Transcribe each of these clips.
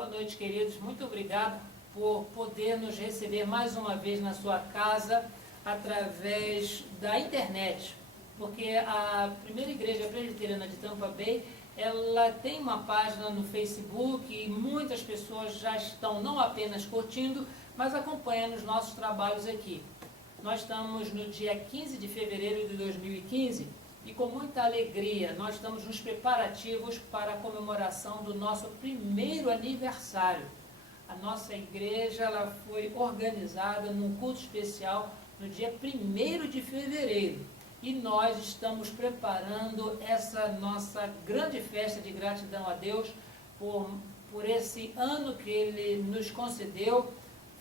Boa noite, queridos. Muito obrigado por poder nos receber mais uma vez na sua casa através da internet, porque a primeira igreja presbiteriana de Tampa Bay, ela tem uma página no Facebook e muitas pessoas já estão não apenas curtindo, mas acompanhando os nossos trabalhos aqui. Nós estamos no dia 15 de fevereiro de 2015 e com muita alegria nós estamos nos preparativos para a comemoração do nosso primeiro aniversário. A nossa igreja ela foi organizada num culto especial no dia 1º de fevereiro e nós estamos preparando essa nossa grande festa de gratidão a Deus por esse ano que Ele nos concedeu.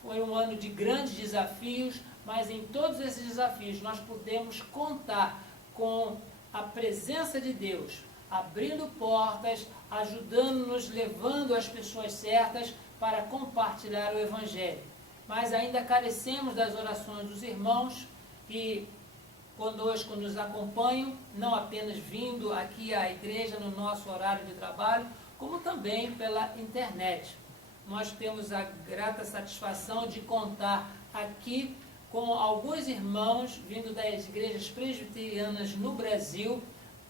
Foi um ano de grandes desafios, mas em todos esses desafios nós pudemos contar com a presença de Deus, abrindo portas, ajudando-nos, levando as pessoas certas para compartilhar o Evangelho. Mas ainda carecemos das orações dos irmãos que conosco nos acompanham, não apenas vindo aqui à igreja no nosso horário de trabalho, como também pela internet. Nós temos a grata satisfação de contar aqui com alguns irmãos vindo das igrejas presbiterianas no Brasil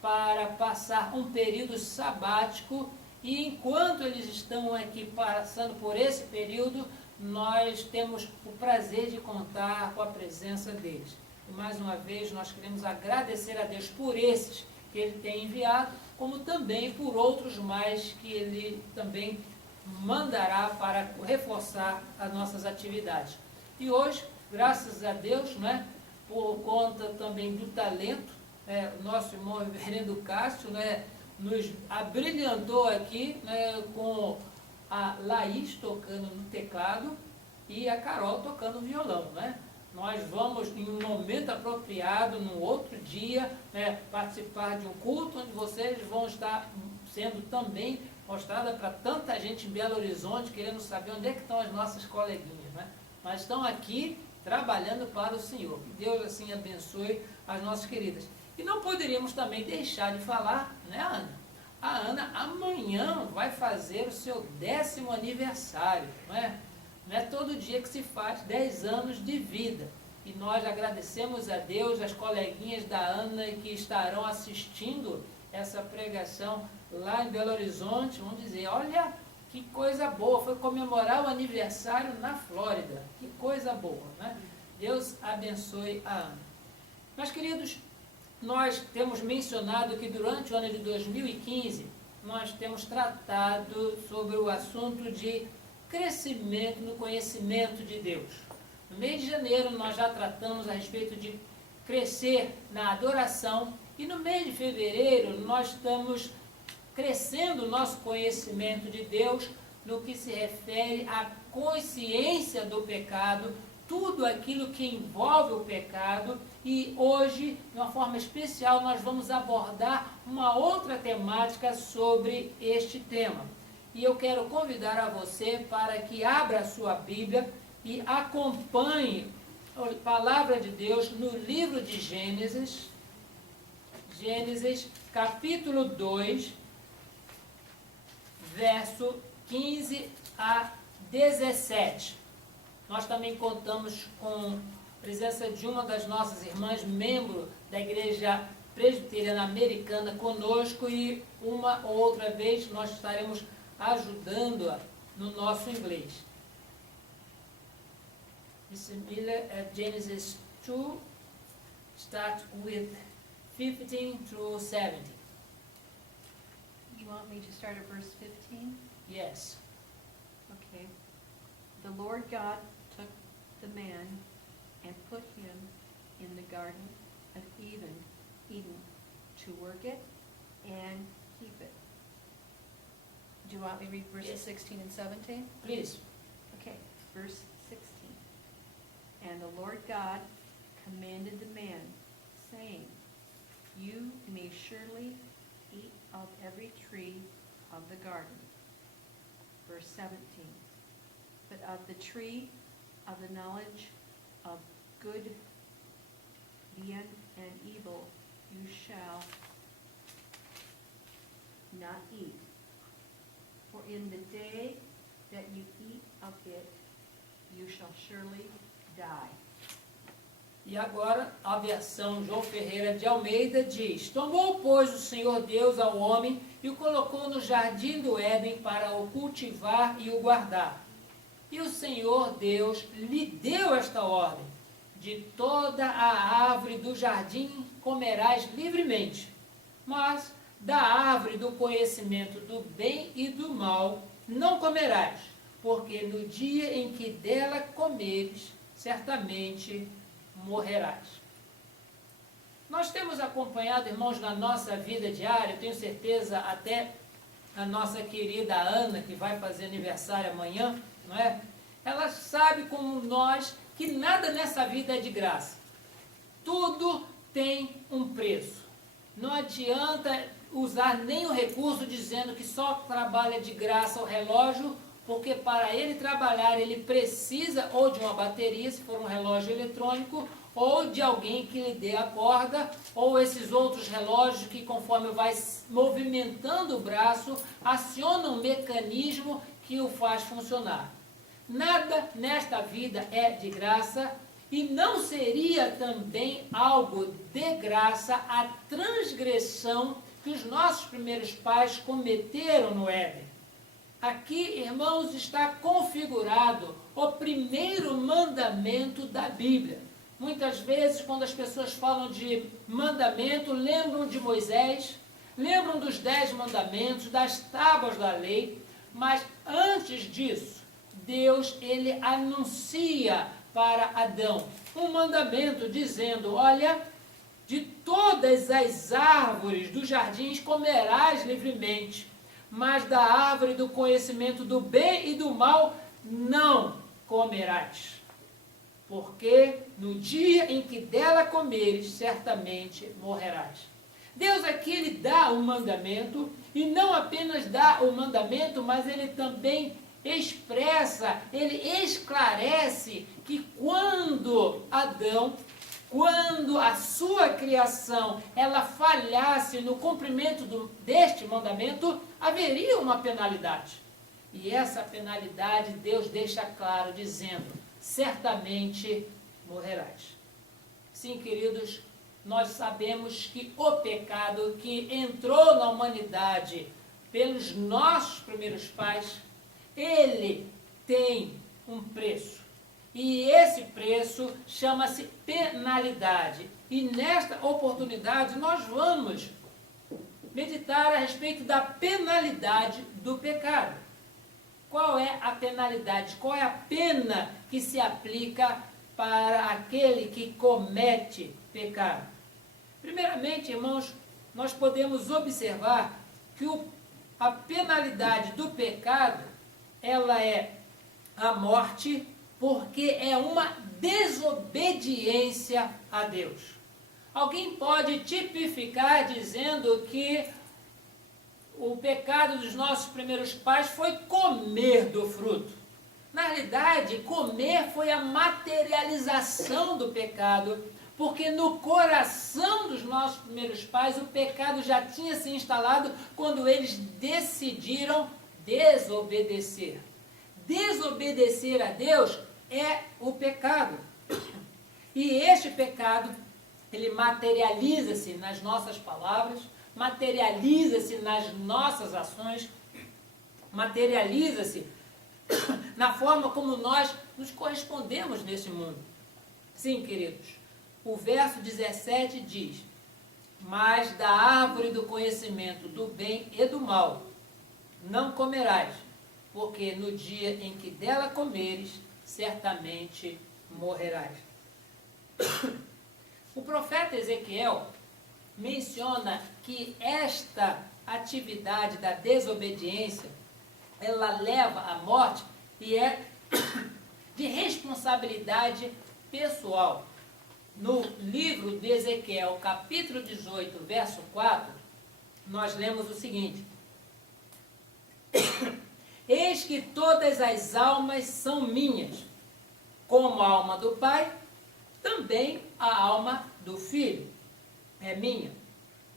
para passar um período sabático e enquanto eles estão aqui passando por esse período, nós temos o prazer de contar com a presença deles. E mais uma vez nós queremos agradecer a Deus por esses que Ele tem enviado, como também por outros mais que Ele também mandará para reforçar as nossas atividades. E hoje, graças a Deus, né, por conta também do talento, o nosso irmão reverendo Cássio, né, nos abrilhantou aqui, né, com a Laís tocando no teclado e a Carol tocando violão, né? Nós vamos, em um momento apropriado, num outro dia, né, participar de um culto onde vocês vão estar sendo também mostrada para tanta gente em Belo Horizonte, querendo saber onde é que estão as nossas coleguinhas, né? Mas estão aqui trabalhando para o Senhor. Que Deus assim abençoe as nossas queridas. E não poderíamos também deixar de falar, né, Ana? A Ana amanhã vai fazer o seu 10º aniversário, não é? Não é todo dia que se faz 10 anos de vida. E nós agradecemos a Deus, as coleguinhas da Ana que estarão assistindo essa pregação lá em Belo Horizonte, vão dizer, olha que coisa boa, foi comemorar o aniversário na Flórida. Que coisa boa, né? Deus abençoe a Ana. Mas, queridos, nós temos mencionado que durante o ano de 2015, nós temos tratado sobre o assunto de crescimento no conhecimento de Deus. No mês de janeiro, nós já tratamos a respeito de crescer na adoração, e no mês de fevereiro, nós estamos crescendo o nosso conhecimento de Deus no que se refere à consciência do pecado, tudo aquilo que envolve o pecado, e hoje, de uma forma especial, nós vamos abordar uma outra temática sobre este tema. E eu quero convidar a você para que abra a sua Bíblia e acompanhe a Palavra de Deus no livro de Gênesis, capítulo 2, verso 15 a 17. Nós também contamos com a presença de uma das nossas irmãs, membro da Igreja Presbiteriana Americana, conosco, e uma ou outra vez nós estaremos ajudando-a no nosso inglês. Mr. Miller, at Genesis 2, start with 15 through 17. You want me to start at verse 15? Yes. Okay. The Lord God took the man and put him in the garden of Eden to work it and keep it. Do you want me to read verses Yes. 16 and 17? Please. Okay, verse 16. And the Lord God commanded the man, saying, You may surely eat of every tree of the garden. Verse 17. But of the tree of the knowledge of good and evil you shall not eat. For in the day that you eat of it, you shall surely die. E agora a versão João Ferreira de Almeida diz: Tomou, pois, o Senhor Deus ao homem e o colocou no jardim do Éden para o cultivar e o guardar. E o Senhor Deus lhe deu esta ordem: de toda a árvore do jardim comerás livremente, mas da árvore do conhecimento do bem e do mal não comerás, porque no dia em que dela comeres, certamente morrerás. Nós temos acompanhado, irmãos, na nossa vida diária, eu tenho certeza até a nossa querida Ana, que vai fazer aniversário amanhã, não é? Ela sabe como nós que nada nessa vida é de graça. Tudo tem um preço. Não adianta usar nem o recurso dizendo que só trabalha de graça o relógio, porque para ele trabalhar ele precisa ou de uma bateria, se for um relógio eletrônico, ou de alguém que lhe dê a corda, ou esses outros relógios que, conforme vai movimentando o braço, acionam um mecanismo que o faz funcionar. Nada nesta vida é de graça, e não seria também algo de graça a transgressão que os nossos primeiros pais cometeram no Éden. Aqui, irmãos, está configurado o primeiro mandamento da Bíblia. Muitas vezes, quando as pessoas falam de mandamento, lembram de Moisés, lembram dos 10 mandamentos, das tábuas da lei, mas antes disso, Deus, ele anuncia para Adão um mandamento dizendo: olha, de todas as árvores dos jardins comerás livremente, mas da árvore do conhecimento do bem e do mal não comerás, porque no dia em que dela comeres, certamente morrerás. Deus aqui lhe dá um mandamento, e não apenas dá o mandamento, mas ele também expressa, ele esclarece que quando Adão, quando a sua criação, ela falhasse no cumprimento deste mandamento, haveria uma penalidade. E essa penalidade Deus deixa claro, dizendo: certamente morrerás. Sim, queridos, nós sabemos que o pecado que entrou na humanidade pelos nossos primeiros pais, ele tem um preço. E esse preço chama-se penalidade. E nesta oportunidade nós vamos meditar a respeito da penalidade do pecado. Qual é a penalidade? Qual é a pena que se aplica para aquele que comete pecado? Primeiramente, irmãos, nós podemos observar que a penalidade do pecado, ela é a morte, porque é uma desobediência a Deus. Alguém pode tipificar dizendo que o pecado dos nossos primeiros pais foi comer do fruto. Na realidade, comer foi a materialização do pecado, porque no coração dos nossos primeiros pais o pecado já tinha se instalado quando eles decidiram desobedecer. Desobedecer a Deus é o pecado. E este pecado, ele materializa-se nas nossas palavras, materializa-se nas nossas ações, materializa-se na forma como nós nos correspondemos nesse mundo. Sim, queridos, o verso 17 diz: mas da árvore do conhecimento do bem e do mal não comerás, porque no dia em que dela comeres, certamente morrerás. O profeta Ezequiel menciona que esta atividade da desobediência, ela leva à morte e é de responsabilidade pessoal. No livro de Ezequiel, capítulo 18, verso 4, nós lemos o seguinte: eis que todas as almas são minhas, como a alma do Pai, também a alma do Filho é minha.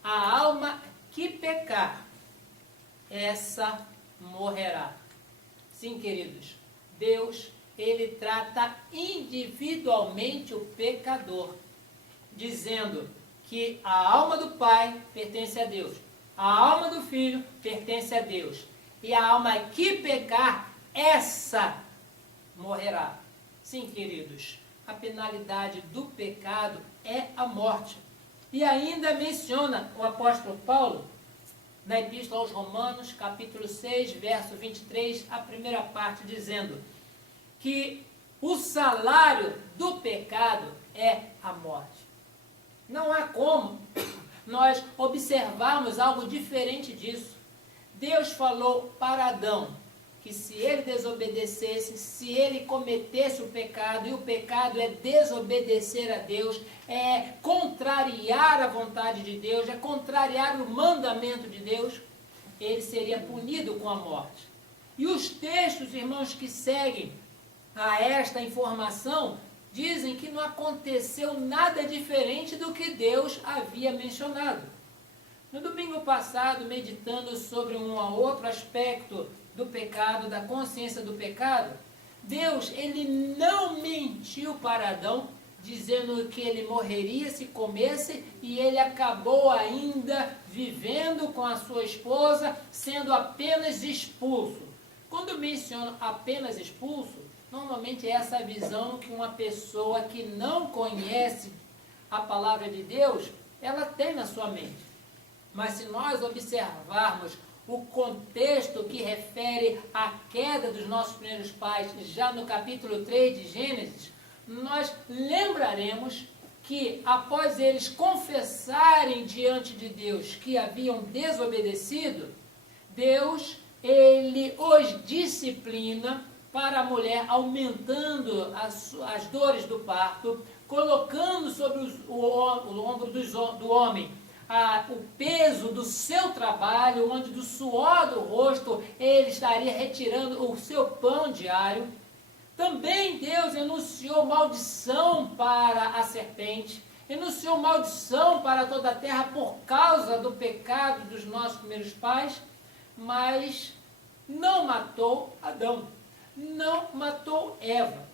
A alma que pecar, essa morrerá. Sim, queridos, Deus, ele trata individualmente o pecador, dizendo que a alma do pai pertence a Deus, a alma do filho pertence a Deus, e a alma que pecar, essa morrerá. Sim, queridos, a penalidade do pecado é a morte. E ainda menciona o apóstolo Paulo, na Epístola aos Romanos, capítulo 6, verso 23, a primeira parte, dizendo que o salário do pecado é a morte. Não há como nós observarmos algo diferente disso. Deus falou para Adão que se ele desobedecesse, se ele cometesse o pecado, e o pecado é desobedecer a Deus, é contrariar a vontade de Deus, é contrariar o mandamento de Deus, ele seria punido com a morte. E os textos, irmãos, que seguem a esta informação, dizem que não aconteceu nada diferente do que Deus havia mencionado. No domingo passado, meditando sobre um outro aspecto do pecado, da consciência do pecado, Deus, ele não mentiu para Adão, dizendo que ele morreria se comesse, e ele acabou ainda vivendo com a sua esposa, sendo apenas expulso. Quando menciono apenas expulso, normalmente é essa visão que uma pessoa que não conhece a palavra de Deus, ela tem na sua mente. Mas se nós observarmos o contexto que refere à queda dos nossos primeiros pais, já no capítulo 3 de Gênesis, nós lembraremos que após eles confessarem diante de Deus que haviam desobedecido, Deus, ele os disciplina para a mulher, aumentando as dores do parto, colocando sobre o ombro do homem o peso do seu trabalho, onde do suor do rosto ele estaria retirando o seu pão diário. Também Deus enunciou maldição para a serpente, enunciou maldição para toda a terra por causa do pecado dos nossos primeiros pais, mas não matou Adão, não matou Eva.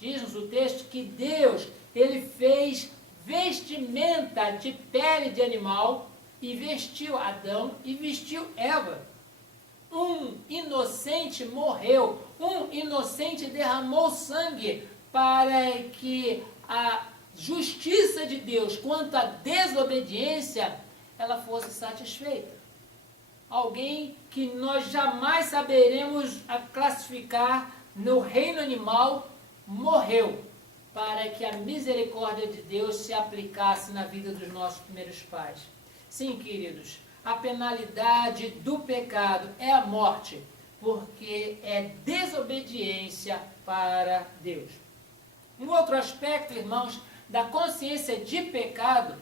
Diz-nos o texto que Deus, ele fez vestimenta de pele de animal e vestiu Adão e vestiu Eva. Um inocente morreu, um inocente derramou sangue para que a justiça de Deus quanto à desobediência ela fosse satisfeita. Alguém que nós jamais saberemos classificar no reino animal morreu, para que a misericórdia de Deus se aplicasse na vida dos nossos primeiros pais. Sim, queridos, a penalidade do pecado é a morte, porque é desobediência para Deus. Um outro aspecto, irmãos, da consciência de pecado,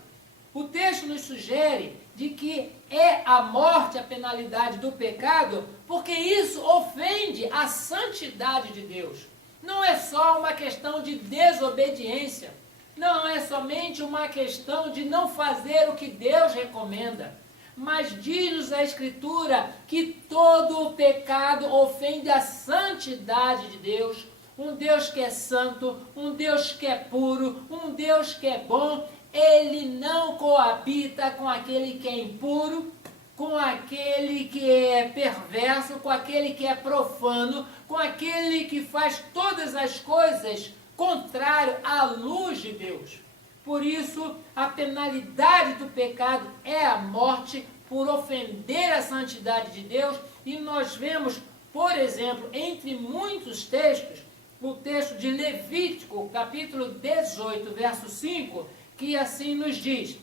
o texto nos sugere de que é a morte a penalidade do pecado, porque isso ofende a santidade de Deus. Não é só uma questão de desobediência, não é somente uma questão de não fazer o que Deus recomenda, mas diz-nos a Escritura que todo o pecado ofende a santidade de Deus, um Deus que é santo, um Deus que é puro, um Deus que é bom. Ele não coabita com aquele que é impuro, com aquele que é perverso, com aquele que é profano, com aquele que faz todas as coisas contrário à luz de Deus. Por isso, a penalidade do pecado é a morte por ofender a santidade de Deus, e nós vemos, por exemplo, entre muitos textos, o texto de Levítico, capítulo 18, verso 5, que assim nos diz: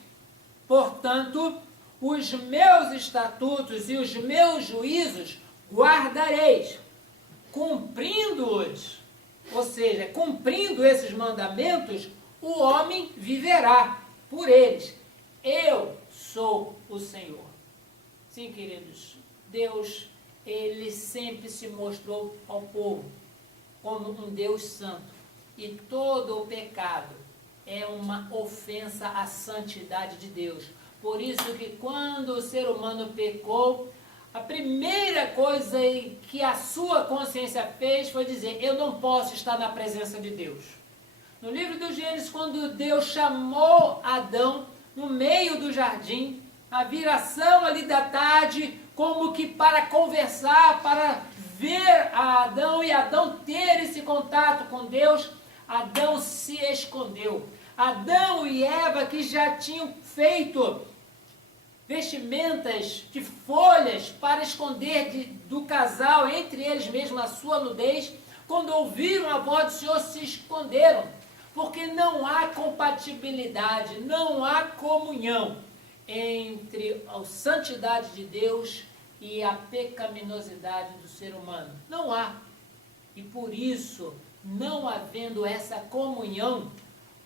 portanto, os meus estatutos e os meus juízos guardareis, cumprindo-os, ou seja, cumprindo esses mandamentos, o homem viverá por eles. Eu sou o Senhor. Sim, queridos, Deus, ele sempre se mostrou ao povo como um Deus santo, e todo o pecado é uma ofensa à santidade de Deus. Por isso que quando o ser humano pecou, a primeira coisa que a sua consciência fez foi dizer: eu não posso estar na presença de Deus. No livro do Gênesis, quando Deus chamou Adão no meio do jardim, a viração ali da tarde, como que para conversar, para ver a Adão e Adão ter esse contato com Deus, Adão se escondeu. Adão e Eva, que já tinham feito vestimentas de folhas para esconder do casal, entre eles mesmos, a sua nudez, quando ouviram a voz do Senhor, se esconderam, porque não há compatibilidade, não há comunhão entre a santidade de Deus e a pecaminosidade do ser humano. Não há. E por isso, não havendo essa comunhão,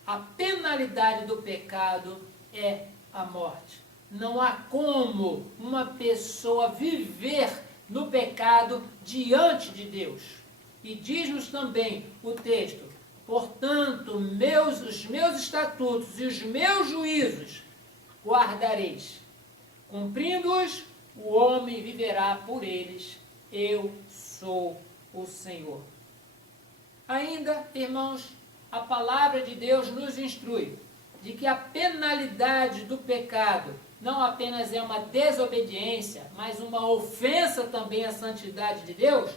a penalidade do pecado é a morte. Não há como uma pessoa viver no pecado diante de Deus. E diz-nos também o texto: portanto, os meus estatutos e os meus juízos guardareis. Cumprindo-os, o homem viverá por eles. Eu sou o Senhor. Ainda, irmãos, a palavra de Deus nos instrui de que a penalidade do pecado não apenas é uma desobediência, mas uma ofensa também à santidade de Deus,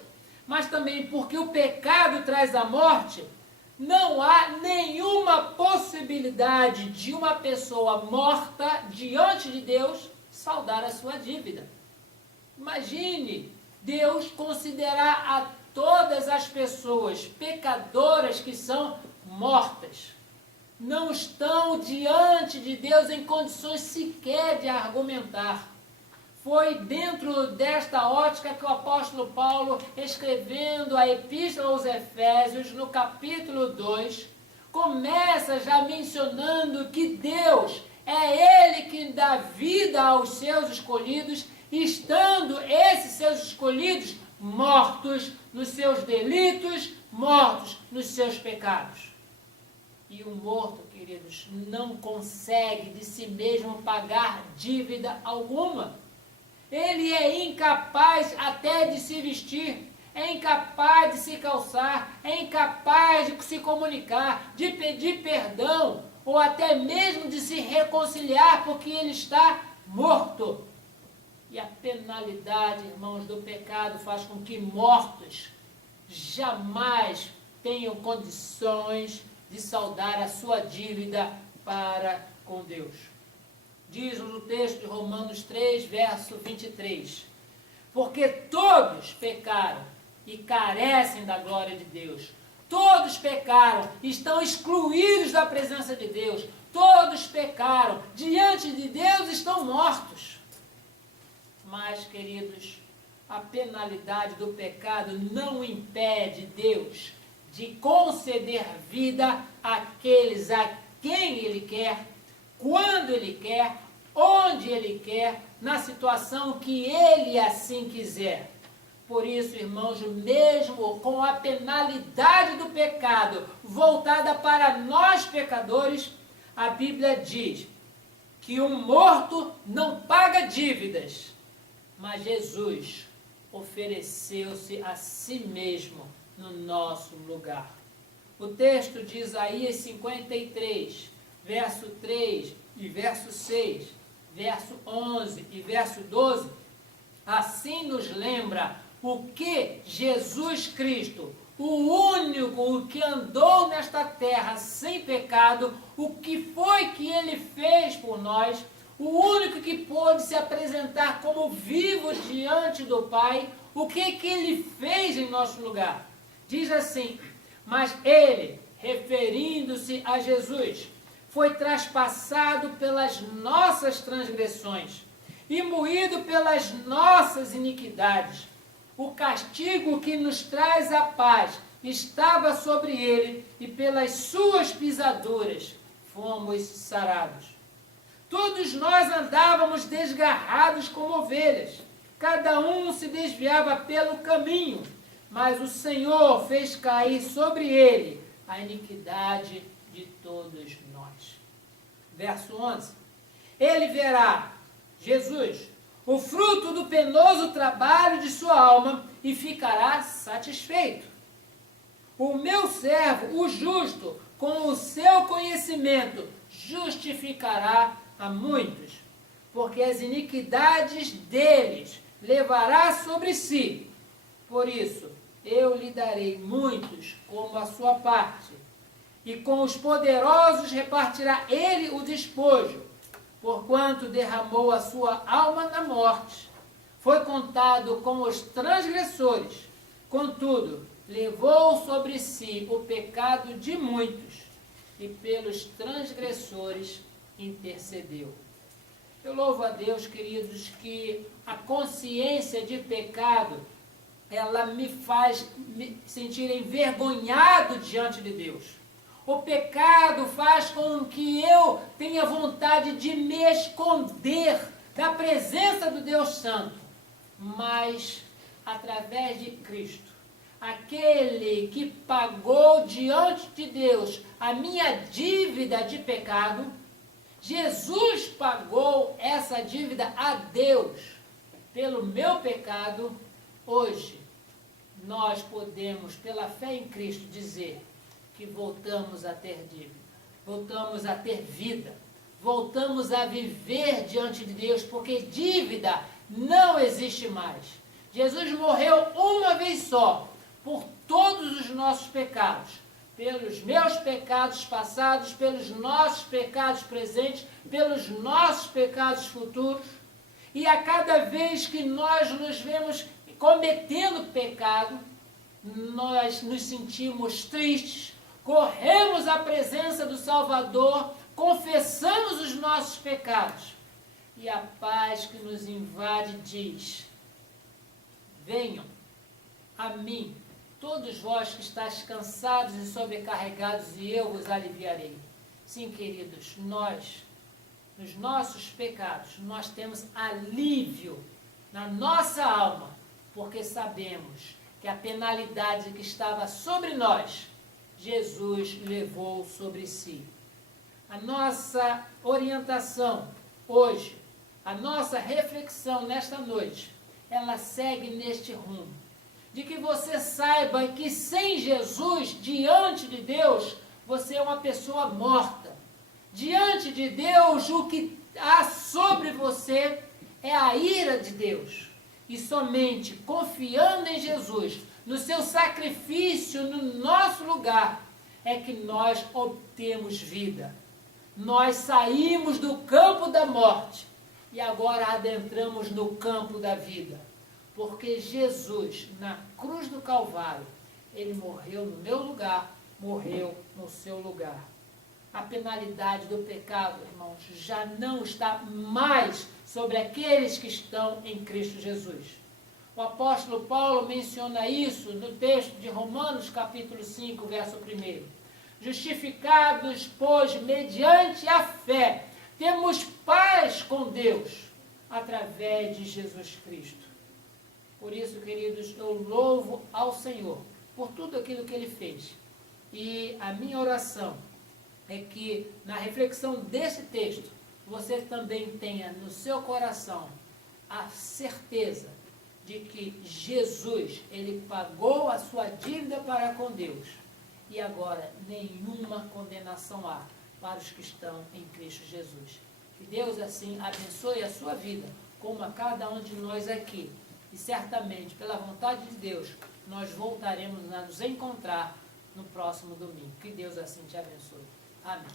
mas também porque o pecado traz a morte, não há nenhuma possibilidade de uma pessoa morta diante de Deus saldar a sua dívida. Imagine Deus considerar a todas as pessoas pecadoras que são mortas. Não estão diante de Deus em condições sequer de argumentar. Foi dentro desta ótica que o apóstolo Paulo, escrevendo a Epístola aos Efésios, no capítulo 2, começa já mencionando que Deus é Ele que dá vida aos seus escolhidos, estando esses seus escolhidos mortos nos seus delitos, mortos nos seus pecados. E o morto, queridos, não consegue de si mesmo pagar dívida alguma. Ele é incapaz até de se vestir, é incapaz de se calçar, é incapaz de se comunicar, de pedir perdão, ou até mesmo de se reconciliar, porque ele está morto. E a penalidade, irmãos, do pecado faz com que mortos jamais tenham condições de saldar a sua dívida para com Deus. Diz-nos o texto de Romanos 3, verso 23. Porque todos pecaram e carecem da glória de Deus. Todos pecaram, estão excluídos da presença de Deus. Todos pecaram, diante de Deus estão mortos. Mas, queridos, a penalidade do pecado não impede Deus de conceder vida àqueles a quem Ele quer, quando Ele quer, onde Ele quer, na situação que Ele assim quiser. Por isso, irmãos, mesmo com a penalidade do pecado voltada para nós pecadores, a Bíblia diz que o morto não paga dívidas, mas Jesus ofereceu-se a si mesmo no nosso lugar. O texto de Isaías 53, verso 3 e verso 6, verso 11 e verso 12, assim nos lembra o que Jesus Cristo, o único, o que andou nesta terra sem pecado, o que foi que Ele fez por nós, o único que pôde se apresentar como vivo diante do Pai, o que Ele fez em nosso lugar. Diz assim: mas Ele, referindo-se a Jesus, foi traspassado pelas nossas transgressões e moído pelas nossas iniquidades. O castigo que nos traz a paz estava sobre ele, e pelas suas pisaduras fomos sarados. Todos nós andávamos desgarrados como ovelhas, cada um se desviava pelo caminho, mas o Senhor fez cair sobre ele a iniquidade de todos nós. Verso 11. Ele verá, Jesus, o fruto do penoso trabalho de sua alma e ficará satisfeito. O meu servo, o justo, com o seu conhecimento, justificará a muitos, porque as iniquidades deles levará sobre si. Por isso, eu lhe darei muitos como a sua parte, e com os poderosos repartirá ele o despojo, porquanto derramou a sua alma na morte. Foi contado com os transgressores, contudo, levou sobre si o pecado de muitos, e pelos transgressores intercedeu. Eu louvo a Deus, queridos, que a consciência de pecado, ela me faz me sentir envergonhado diante de Deus. O pecado faz com que eu tenha vontade de me esconder da presença do Deus Santo. Mas, através de Cristo, aquele que pagou diante de Deus a minha dívida de pecado, Jesus pagou essa dívida a Deus pelo meu pecado. Hoje, nós podemos, pela fé em Cristo, dizer que voltamos a ter dívida, voltamos a ter vida, voltamos a viver diante de Deus, porque dívida não existe mais. Jesus morreu uma vez só, por todos os nossos pecados, pelos meus pecados passados, pelos nossos pecados presentes, pelos nossos pecados futuros. E a cada vez que nós nos vemos cometendo pecado, nós nos sentimos tristes, corremos à presença do Salvador, confessamos os nossos pecados. E a paz que nos invade diz: venham a mim, todos vós que estáis cansados e sobrecarregados, e eu vos aliviarei. Sim, queridos, nós, nos nossos pecados, nós temos alívio na nossa alma, porque sabemos que a penalidade que estava sobre nós, Jesus levou sobre si. A nossa orientação hoje, a nossa reflexão nesta noite, ela segue neste rumo. De que você saiba que sem Jesus, diante de Deus, você é uma pessoa morta. Diante de Deus, o que há sobre você é a ira de Deus. E somente confiando em Jesus, no seu sacrifício, no nosso lugar, é que nós obtemos vida. Nós saímos do campo da morte e agora adentramos no campo da vida. Porque Jesus, na cruz do Calvário, ele morreu no meu lugar, morreu no seu lugar. A penalidade do pecado, irmãos, já não está mais sobre aqueles que estão em Cristo Jesus. O apóstolo Paulo menciona isso no texto de Romanos, capítulo 5, verso 1. Justificados, pois, mediante a fé, temos paz com Deus, através de Jesus Cristo. Por isso, queridos, eu louvo ao Senhor por tudo aquilo que Ele fez. E a minha oração é que, na reflexão desse texto, você também tenha no seu coração a certeza de que Jesus, Ele pagou a sua dívida para com Deus. E agora, nenhuma condenação há para os que estão em Cristo Jesus. Que Deus, assim, abençoe a sua vida, como a cada um de nós aqui. E certamente, pela vontade de Deus, nós voltaremos a nos encontrar no próximo domingo. Que Deus assim te abençoe. Amém.